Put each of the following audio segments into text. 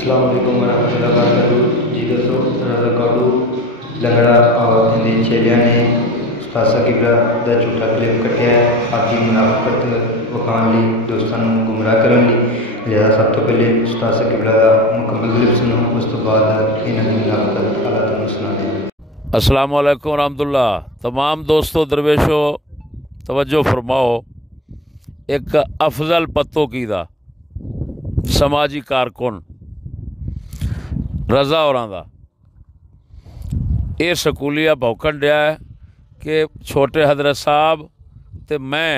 अस्सलाम वालेकुम वरहमतुल्लाहि वबरकातुहू। जी दोस्तों, रज़ा काटू लंगड़ा और हिंदी चेलिया ने उस्ताद किबला का झूठा क्लिप कटिया है आपकी मुनाफिकत वखाण ली दोस्तों गुमराह करने ली। लिहाजा सब तो पहले उस्ताद किबला का मुकम्मल क्लिप सुनो, उस तो बाद इन्हां दी मुनाफिकत अल्लाह तुहानू सुनाने। अस्सलाम वालेकुम रहमतुल्लाह। तमाम दोस्तों दरवेशों तवज्जो फरमाओ। एक अफजल पत्तो की दा समाजी कारकुन रज़ा होरां दा ये स्कूलिया भौकन दिया है कि छोटे हजरत साहब ते मैं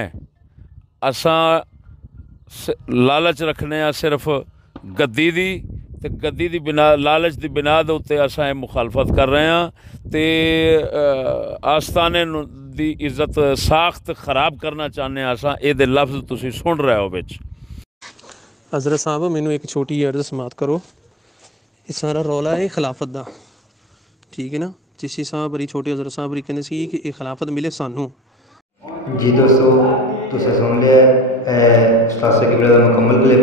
असां लालच रखने सिर्फ गद्दी दी ते गद्दी दी बिना लालच दी बिना दे उत्ते असां मुखालफत कर रहे हैं ते आस्थाने दी इज्जत साख्त खराब करना चाहते हैं। असां ये लफ्ज़ तुसी सुन रहे हो बिच। हज़रत साहब मैनू एक छोटी अर्ज समात करो। ये सारा रौला है खिलाफत का, ठीक है ना। चिश्ती साहब बड़ी छोटे हज़रत साहब बड़ी कहते सी कि ये खिलाफत मिले सानू। जी दोस्तों, तुसें सुन लिया उस्ताद किबला का मुकम्मल क्लिप।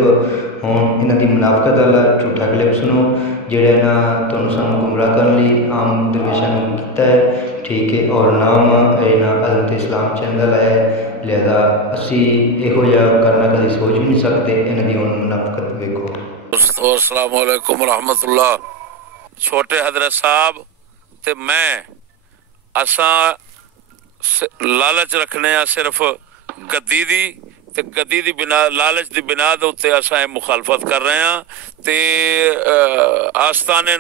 हुण इन्हां दी मुनाफिकत वाला झूठा क्लिप सुनो जिहड़ा इन्हां तुहानू सानू गुमराह करने लई आम दरवेशां नू कीता है, ठीक है। और नाम इन्हां अज़मत इस्लाम चैनल है, लिहाजा असी इहो जिहा करना कभी सोच भी नहीं सकते। इन्हां दी हुण मुनाफिकत वेखो। अस्सलाम वालेकुम रहमतुल्लाह। छोटे हजरत साहब ते मैं असां लालच रखने सिर्फ गद्दी दी ते गद्दी दी बिना लालच दी बिना दे उत्ते असां मुखालफत कर रहे हैं ते आस्थाने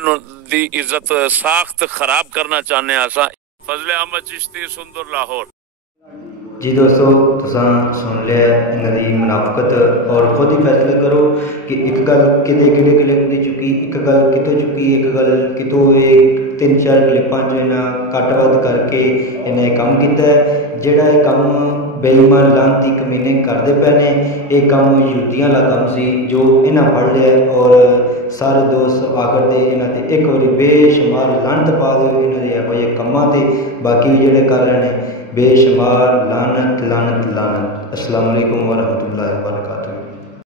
दी इज्जत साख्त खराब करना चाहते हैं। असां फजले अहमद चिश्ती सुंदर लाहौर। जी दोस्तों, तुसां सुन लिया इन्हां दी मुनाफिकत और खुद ही फैसला करो कि एक गल किते किहड़े क्लिप दी चुकी, एक गल कितों चुकी, एक गल कितों। एक 3-4 क्लिपां जो इन्हां कट वध करके इन्हें काम किया है। जिहड़ा ये काम बेईमान लानती कमीने करते पे ने, यह काम यहूदियां वाला काम सी जो इन्हां पढ़ लिया। और सारे दोस्त आकर दे इन्हां ते एक बारी बेशुमार लानत पा दो इन्हां दे इहो जिहे कामां ते। बाकी जिहड़े कर रहे हैं बेशुमार लानत लानत लानत। अस्सलाम वालेकुम वरहमतुल्लाहि वबरकातुहू।